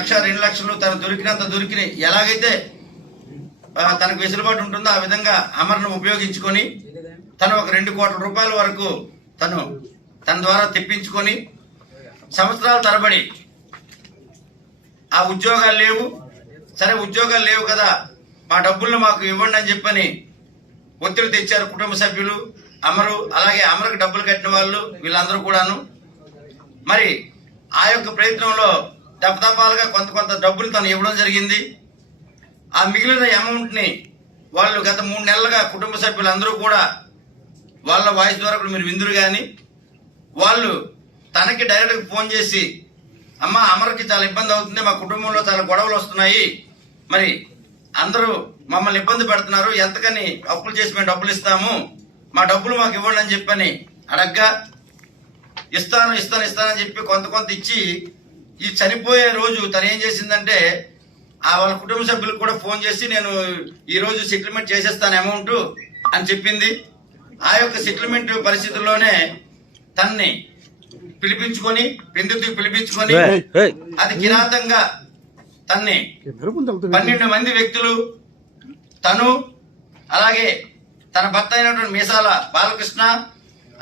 లక్ష 2 లక్షలు తను దొరికినంత దొరికినాయి. ఎలాగైతే తనకు వెసులుబాటు ఉంటుందో ఆ విధంగా అమర్ను ఉపయోగించుకొని తను ఒక 2 కోట్ల రూపాయల వరకు తన ద్వారా తెప్పించుకొని సంవత్సరాల తరబడి ఆ ఉద్యోగాలు లేవు, సరే ఉద్యోగాలు లేవు కదా మా డబ్బులను మాకు ఇవ్వండి అని చెప్పని ఒత్తిడి తెచ్చారు కుటుంబ సభ్యులు, అమరు, అలాగే అమరుకు డబ్బులు కట్టిన వాళ్ళు, వీళ్ళందరూ కూడాను. మరి ఆ యొక్క ప్రయత్నంలో దఫదఫాలుగా కొంత డబ్బులు తను ఇవ్వడం జరిగింది. ఆ మిగిలిన అమౌంట్ ని వాళ్ళు గత 3 నెలలుగా కుటుంబ సభ్యులందరూ కూడా వాళ్ళ వాయిస్ ద్వారా కూడా మీరు విందురు గాని వాళ్ళు తనకి డైరెక్ట్ ఫోన్ చేసి, అమ్మ అమర్కి చాలా ఇబ్బంది అవుతుంది, మా కుటుంబంలో చాలా గొడవలు వస్తున్నాయి, మరి అందరూ మమ్మల్ని ఇబ్బంది పెడుతున్నారు, ఎంతకని అప్పులు చేసి మేము డబ్బులు ఇస్తాము, మా డబ్బులు మాకు ఇవ్వండి అని చెప్పని అడగ్గా ఇస్తానని చెప్పి కొంత ఇచ్చి ఈ చనిపోయే రోజు తను ఏం చేసిందంటే వాళ్ళ కుటుంబ సభ్యులకు కూడా ఫోన్ చేసి నేను ఈ రోజు సెటిల్మెంట్ చేసేస్తాను అమౌంట్ అని చెప్పింది. ఆ యొక్క సెటిల్మెంట్ పరిస్థితుల్లోనే తన్ని పిలిపించుకొని అది కిరాతంగా తన్ని 12 మంది వ్యక్తులు, తను అలాగే తన భర్త అయినటువంటి మీసాల బాలకృష్ణ,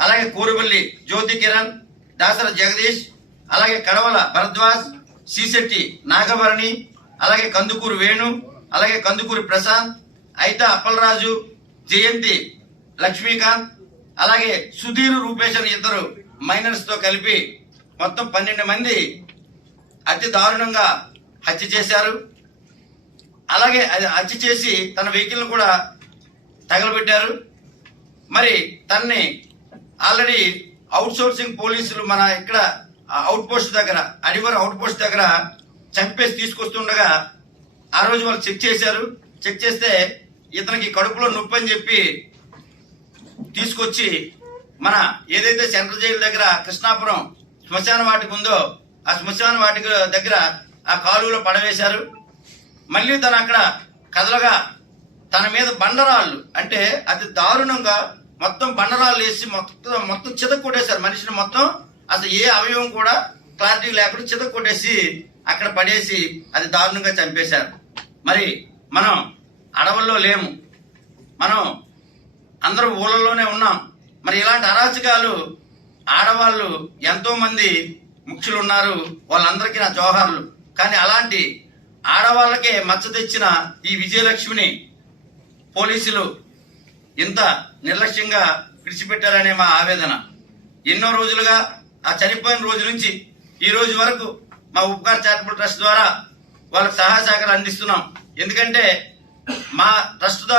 అలాగే కూరుబల్లి జ్యోతి కిరణ్, దాసర జగదీష్, అలాగే కడవల భరద్వాజ్, సీశెట్టి నాగభరణి, అలాగే కందుకూరు వేణు, అలాగే కందుకూరి ప్రశాంత్, అయితా అప్పలరాజు, జయంతి లక్ష్మీకాంత్, అలాగే సుధీర్ రూపేష్ అని 2 మైనర్స్ తో కలిపి మొత్తం 12 మంది అతి దారుణంగా హత్య చేశారు. అలాగే హత్య చేసి తన వెహికల్ కూడా తగలబెట్టారు. మరి తన్ని ఆల్రెడీ అవుట్ సోర్సింగ్ పోలీసులు మన ఇక్కడ అవుట్ పోస్ట్ దగ్గర, అడివర్ అవుట్ పోస్ట్ దగ్గర చంపేసి తీసుకొస్తుండగా ఆ రోజు వాళ్ళు చెక్ చేశారు. చెక్ చేస్తే ఇతనికి కడుపులో నొప్పి అని చెప్పి తీసుకొచ్చి మన ఏదైతే సెంట్రల్ జైలు దగ్గర కృష్ణాపురం శ్మశాన వాటిక ఉందో ఆ శ్మశాన వాటిక దగ్గర ఆ కాలువలో పడవేశారు. మళ్ళీ తను అక్కడ కదలగా తన మీద బండరాళ్ళు, అంటే అతి దారుణంగా మొత్తం బండరాళ్ళు వేసి మొత్తం చితక్ కొట్టేశారు మనిషిని. మొత్తం అసలు ఏ అవయవం కూడా క్లారిటీ లేకుండా చితక్ కొట్టేసి అక్కడ పడేసి అది దారుణంగా చంపేశారు. మరి మనం అడవుల్లో లేము, మనం అందరూ ఊళ్ళలోనే ఉన్నాం. మరి ఇలాంటి అరాచకాలు ఆడవాళ్ళు ఎంతో మంది ముఖ్యులు ఉన్నారు, వాళ్ళందరికీ నా జోహార్లు. కానీ అలాంటి ఆడవాళ్ళకే మచ్చ తెచ్చిన ఈ విజయలక్ష్మిని పోలీసులు ఇంత నిర్లక్ష్యంగా విడిచిపెట్టారనే మా ఆవేదన. ఎన్నో రోజులుగా ఆ చనిపోయిన రోజు నుంచి ఈ రోజు వరకు మా ఉపకార్ చారిటబుల్ ట్రస్ట్ ద్వారా వాళ్ళకి సహాయ సహకారాలు అందిస్తున్నాం. ఎందుకంటే మా ట్రస్ట్ ద్వారా